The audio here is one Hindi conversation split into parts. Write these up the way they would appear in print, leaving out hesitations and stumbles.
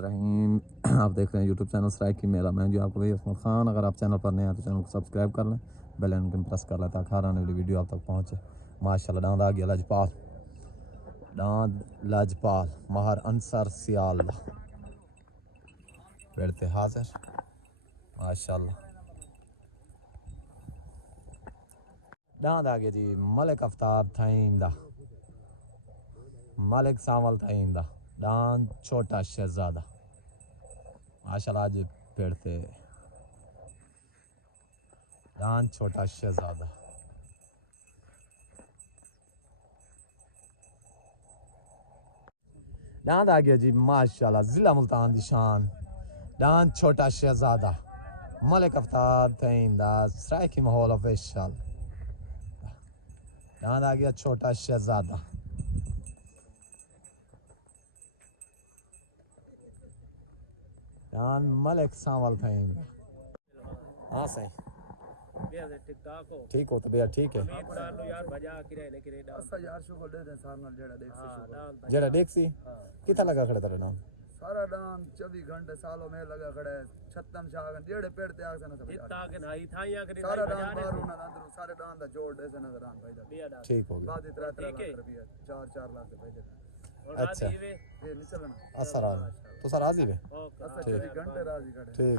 रहीम। आप देख रहे हैं यूट्यूब चैनल सराय की मेरा मैं जो आपको भाई उसमत खान। अगर आप चैनल पर नए हैं तो चैनल को सब्सक्राइब कर लें, बेल आइकन प्रेस कर लें ताकि हर आने वाली वीडियो आप तक पहुँचे। माशाल्लाह दांद आ गया लजपाल, दांद लजपाल महर अंसर सियाल बैठते हाजिर माशाल्लाह। दांद आ गया जी मलिक आफ्ताब थाइम दा, मलिक सावल थाइम दा दांद छोटा शहजादा माशाल्लाह। आज बैठते दांद छोटा शहजादा दांद आ गया जी माशाल्लाह। जिला मुल्तान दी शान दांद छोटा शहजादा मलिक आफ्ताब थाइम दा सराय की माहौल ऑफिशियल दांद आ गया छोटा शहजादा। दांद मलिक सावल थाइम दा। हाँ सही ठीक हो तो भैया ठीक है। जेड़ा देखसी कितना लगा खड़े तेरा नाम सारा डांस 24 घंटे सालों में लगा खड़ा है। छत्तन शागन जेड़े पेड़ ते आगे ना सारा डांस बारू ना अंदर सारे डांस दा जोड़ ऐसे नजर आन भाई ठीक हो गया। बाद 3 लाख रुपया 4 लाख भाई अच्छा ये नहीं चलना असर आ तो सर राजी है 24 घंटे राजी खड़े ठीक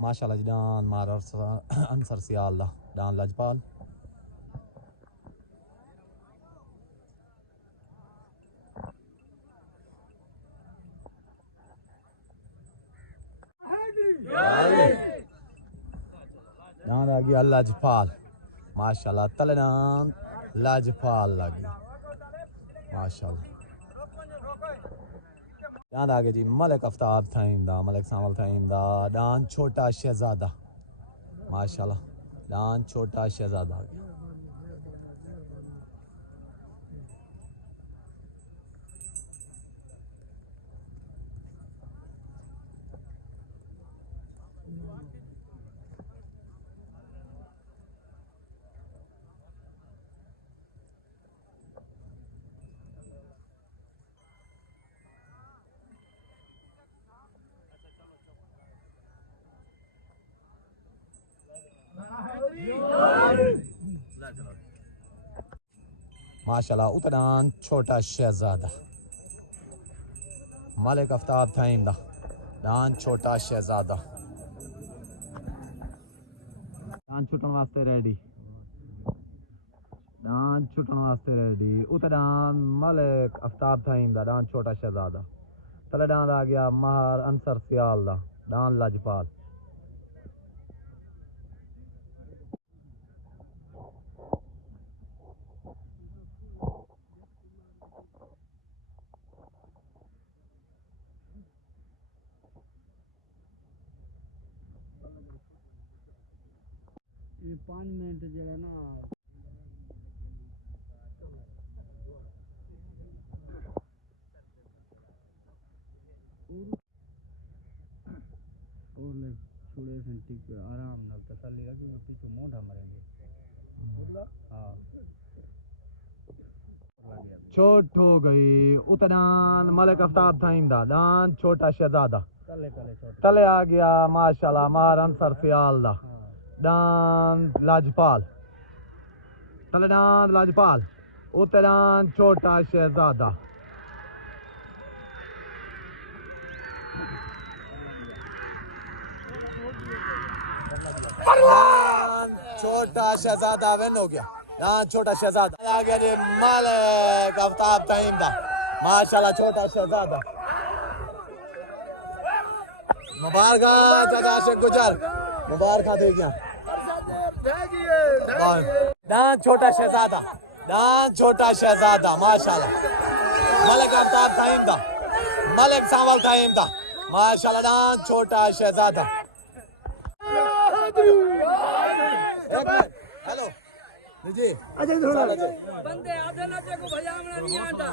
माशाल्लाह जी। दान मार अंसर सियाल दा दान लजपाल दान आ गया लजपाल माशाल्लाह। तले दान लजपाल लगी माशाल्लाह। दान आ गया जी मलिक आफ्ताब थाइम दा मलिक सावल थाइम दा दान छोटा शहजादा माशाल्लाह। दान छोटा शहजादा आ गया। माशाल्लाह उतरान छोटा शहजादा मलिक आफ्ताब थाइम दा दान छोटा शहजादा दान छुटन वास्ते रेडी दान छुटन वास्ते रेडी उतरान मलिक आफ्ताब थाइम दा दान छोटा शहजादा। तले दान आ गया महर अंसर सियाल दा दान लजपाल ये 5 मिनट जो है ना और ले छोड़े सेंटिक पे आराम नाल तसल्ली रखी पीछे मोढ़ा मरेंगे। हाँ छोट हो गई उतरान मलिक आफ्ताब थाइम दा दान छोटा शहजादा। तले आ गया माशाल्लाह महर अंसर सियाल दा दान लजपाल। तले दान लजपाल उतरान छोटा शहजादा छोटा शहजादा विन हो गया। दान छोटा शहजादा आ गया जी मलिक आफ्ताब थाइम दा माशाल्लाह छोटा शहजादा। मुबारक चाचा आशिक गुजर मुबारक थी क्या दान छोटा शहजादा दान छोटा शहजादा माशाल्लाह। मलिक आफ्ताब थाइम दा मलिक सावल थाइम दा माशाल्लाह दान छोटा शहजादा। हेलो जी अजय थोड़ा बंदे आधे ना को भैया हमने नहीं आंदा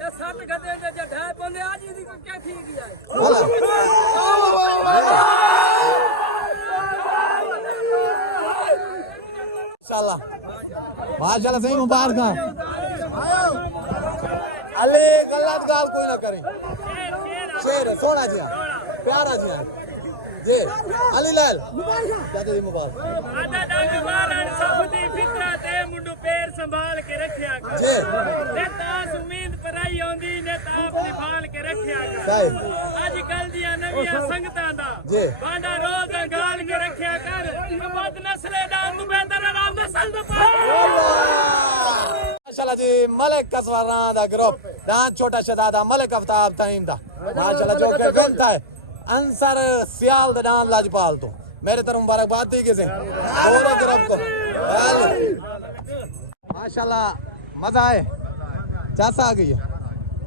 ये 60 गदे जे ढाई बंदे आज ही को क्या ठीक जाए माशाल्लाह माशाल्लाह सही मुबारक। अले गलत गाल कोई ना करे शेर है सोना जी प्यारा जी जी अली लाल क्या तेरी मुबारक आधा डांग मारन सबदी फितरा ते मुंडू पैर संभाल के रखया कर जी ते तास उम्मीद पराई आंदी ने ता अपनी फाल के रखया कर सही आजकल दियां नवीं संगतां दा जी बांडा रोज गाल के रखया कर बद नस्ले दा तू बेहतर आराम नस्ल दा माशाल्लाह जी मलिक कसवारां दा ग्रुप दान छोटा शहजादा मलिक आफ्ताब तईम दा माशाल्लाह जो के बनता है अंसर सियाल दा दान लाजपाल तो मेरे तरफ मुबारकबाद थी किसे पूरे ग्रुप को माशाल्लाह मजा आए चासा आ गई है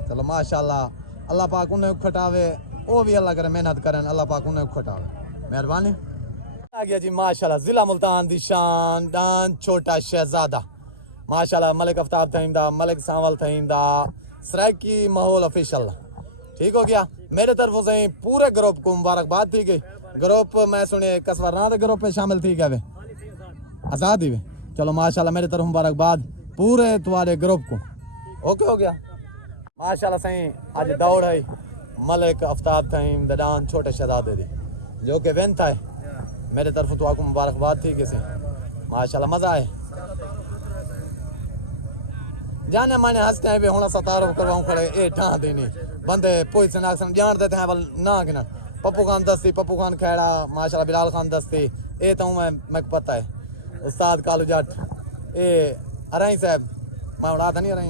चलो माशाल्लाह अल्लाह पाक उन्हें खटावे वो भी अल्लाह करे मेहनत करें अल्लाह पाक उन्हें खटावे मेहरबानी आ गया जी माशाल्लाह जिला मुल्तान दी शान दान छोटा शहजादा माशाल्लाह मलिक आफ्ताब तईम दा मलिक सांवल तईम दा सराइकी माहौल ऑफिशियल ठीक हो गया मेरे तरफ से पूरे ग्रुप को मुबारकबाद थी गई ग्रुप मैं सुने कसवरां दे ग्रुप में शामिल थी गए आजाद ही चलो माशाल्लाह मेरे तरफ मुबारकबाद पूरे तुम्हारे ग्रुप को ओके हो गया माशाल्लाह सही आज दौड़ है मलिक आफ्ताब तईम दडान छोटे शहजादे दी जो कि वेंता है मेरे तरफ तो आपको मुबारकबाद थी किसी माशाल्लाह मजा आए जाने माने हंसते हैं भी होना सतारो करवाऊं खड़े ए ठां देनी बंदे पोई से नाक जान देते हैं बल ना कि ना पप्पू खान दस्ती पप्पू खान खैड़ा माशाल्लाह बिलाल खान दस्ती ए तो मैं पता है उस्ताद कालू जट ए अराई साहब मैं उड़ा था नहीं अराई